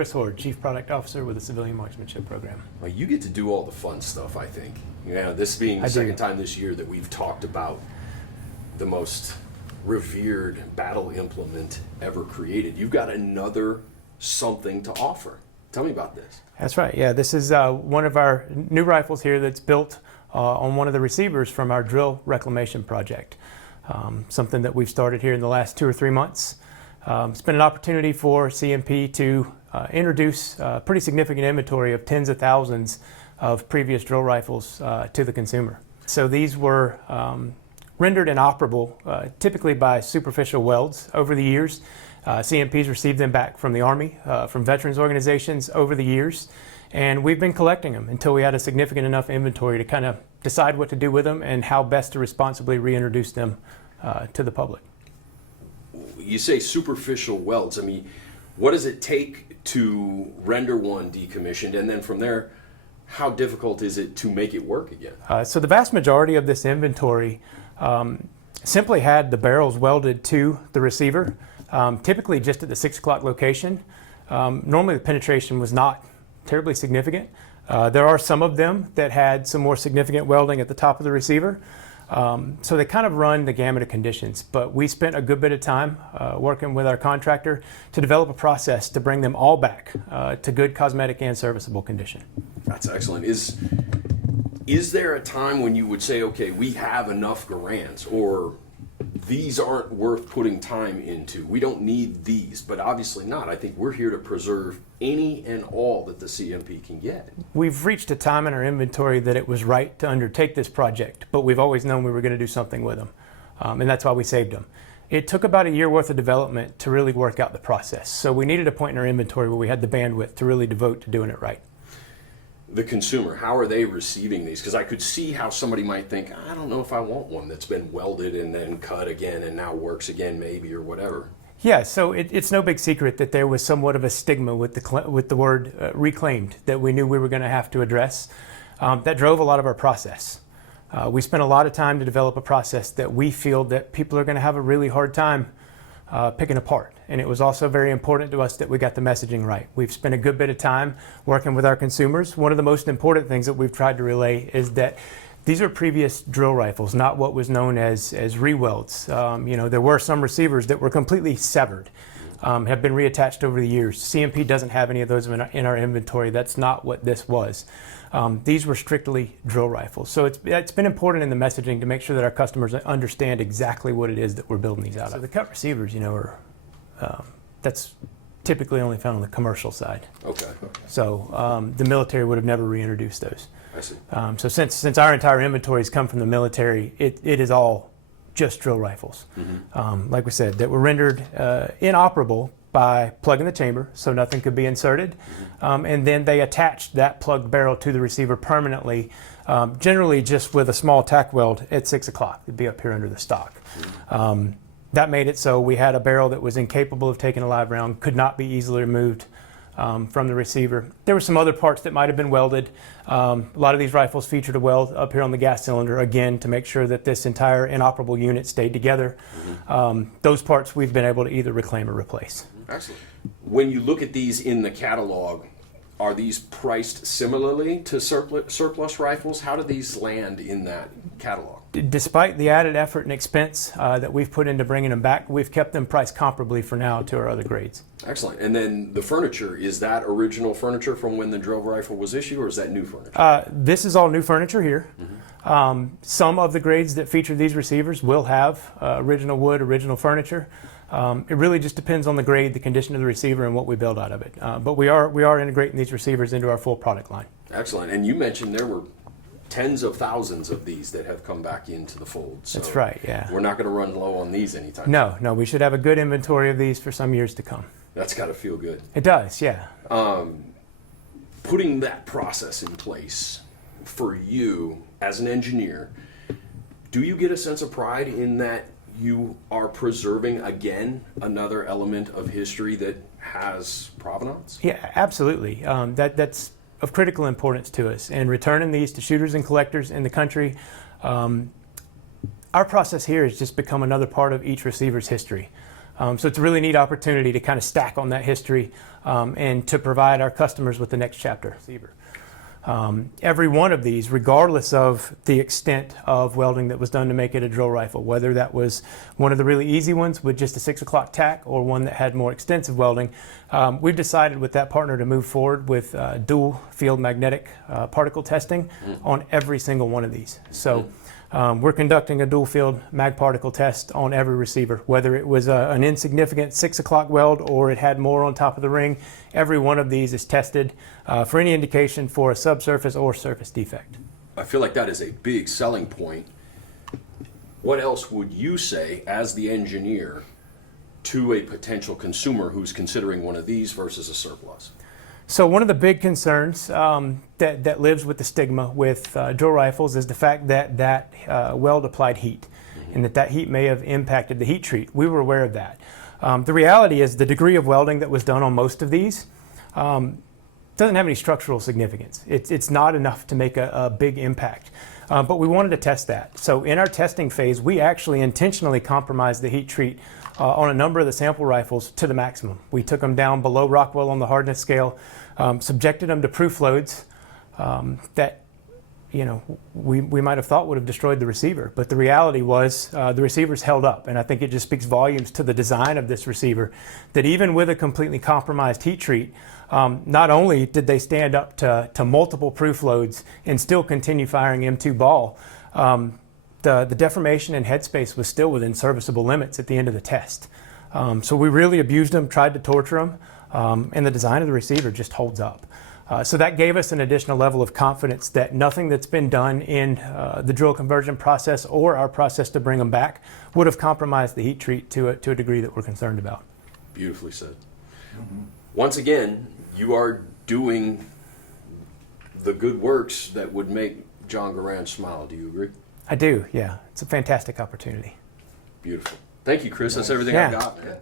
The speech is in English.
Chris Horde, Chief Product Officer with the Civilian Marksmanship Program. Well, you get to do all the fun stuff, I think. You know, this being the second time this year that we've talked about the most revered battle implement ever created. You've got another something to offer. Tell me about this. That's right. Yeah, this is one of our new rifles here that's built on one of the receivers from our drill reclamation project. Something that we've started here in the last 2 or 3 months. It's been an opportunity for CMP to introduce a pretty significant inventory of tens of thousands of previous drill rifles to the consumer. So these were rendered inoperable typically by superficial welds over the years. CMP's received them back from the Army, from veterans organizations over the years, and we've been collecting them until we had a significant enough inventory to kind of decide what to do with them and how best to responsibly reintroduce them to the public. You say superficial welds. I mean, what does it take to render one decommissioned, and then from there, how difficult is it to make it work again? So the vast majority of this inventory simply had the barrels welded to the receiver, typically just at the 6 o'clock location. Normally the penetration was not terribly significant. There are some of them that had some more significant welding at the top of the receiver. So they kind of run the gamut of conditions, but we spent a good bit of time working with our contractor to develop a process to bring them all back to good cosmetic and serviceable condition. That's excellent. Is there a time when you would say, okay, we have enough Garands, or these aren't worth putting time into? We don't need these, but obviously not. I think we're here to preserve any and all that the CMP can get. We've reached a time in our inventory that it was right to undertake this project, but we've always known we were going to do something with them, and that's why we saved them. It took about a year worth of development to really work out the process, so we needed a point in our inventory where we had the bandwidth to really devote to doing it right. The consumer, how are they receiving these? Because I could see how somebody might think, I don't know if I want one that's been welded and then cut again and now works again maybe, or whatever. Yeah, so it's no big secret that there was somewhat of a stigma with the word reclaimed that we knew we were going to have to address. That drove a lot of our process. We spent a lot of time to develop a process that we feel that people are going to have a really hard time picking apart. And it was also very important to us that we got the messaging right. We've spent a good bit of time working with our consumers. One of the most important things that we've tried to relay is that these are previous drill rifles, not what was known as re-welds. You know, there were some receivers that were completely severed, have been reattached over the years. CMP doesn't have any of those in our inventory. That's not what this was. These were strictly drill rifles. So it's been important in the messaging to make sure that our customers understand exactly what it is that we're building these out of. So the cut receivers, you know, are that's typically only found on the commercial side. Okay. So the military would have never reintroduced those. I see. So since our entire inventory has come from the military, it is all just drill rifles. Mm-hmm. Like we said, that were rendered inoperable by plugging the chamber, so nothing could be inserted. Mm-hmm. And then they attached that plugged barrel to the receiver permanently, generally just with a small tack weld at 6 o'clock. It'd be up here under the stock. Mm-hmm. That made it so we had a barrel that was incapable of taking a live round, could not be easily removed from the receiver. There were some other parts that might have been welded. A lot of these rifles featured a weld up here on the gas cylinder, again, to make sure that this entire inoperable unit stayed together. Mm-hmm. Those parts we've been able to either reclaim or replace. Excellent. When you look at these in the catalog, are these priced similarly to surplus rifles? How do these land in that catalog? Despite the added effort and expense that we've put into bringing them back, we've kept them priced comparably for now to our other grades. Excellent. And then the furniture, is that original furniture from when the drill rifle was issued, or is that new furniture? This is all new furniture here. Mm-hmm. Some of the grades that feature these receivers will have original wood, original furniture. It really just depends on the grade, the condition of the receiver, and what we build out of it. But we are integrating these receivers into our full product line. Excellent. And you mentioned there were tens of thousands of these that have come back into the fold. So that's right, yeah. We're not going to run low on these anytime soon. No, we should have a good inventory of these for some years to come. That's got to feel good. It does, yeah. Putting that process in place for you as an engineer, do you get a sense of pride in that you are preserving, again, another element of history that has provenance? Yeah, absolutely. That's of critical importance to us, and returning these to shooters and collectors in the country. Our process here has just become another part of each receiver's history. So it's a really neat opportunity to kind of stack on that history and to provide our customers with the next chapter. Every one of these, regardless of the extent of welding that was done to make it a drill rifle, whether that was one of the really easy ones with just a 6 o'clock tack or one that had more extensive welding, we've decided with that partner to move forward with dual field magnetic particle testing on every single one of these. So we're conducting a dual field mag particle test on every receiver, whether it was an insignificant 6 o'clock weld or it had more on top of the ring. Every one of these is tested for any indication for a subsurface or surface defect. I feel like that is a big selling point. What else would you say as the engineer to a potential consumer who's considering one of these versus a surplus? So one of the big concerns that lives with the stigma with drill rifles is the fact that weld applied heat and that heat may have impacted the heat treat. We were aware of that. The reality is the degree of welding that was done on most of these doesn't have any structural significance. It's not enough to make a big impact. But we wanted to test that. So in our testing phase, we actually intentionally compromised the heat treat on a number of the sample rifles to the maximum. We took them down below Rockwell on the hardness scale, subjected them to proof loads that we might have thought would have destroyed the receiver. But the reality was the receivers held up. And I think it just speaks volumes to the design of this receiver that even with a completely compromised heat treat, not only did they stand up to multiple proof loads and still continue firing M2 ball, the deformation and headspace was still within serviceable limits at the end of the test. So we really abused them, tried to torture them, and the design of the receiver just holds up. So that gave us an additional level of confidence that nothing that's been done in the drill conversion process or our process to bring them back would have compromised the heat treat to a degree that we're concerned about. Beautifully said. Once again, you are doing the good works that would make John Garand smile. Do you agree? I do, yeah. It's a fantastic opportunity. Beautiful. Thank you, Chris. That's everything Yeah. I got, man.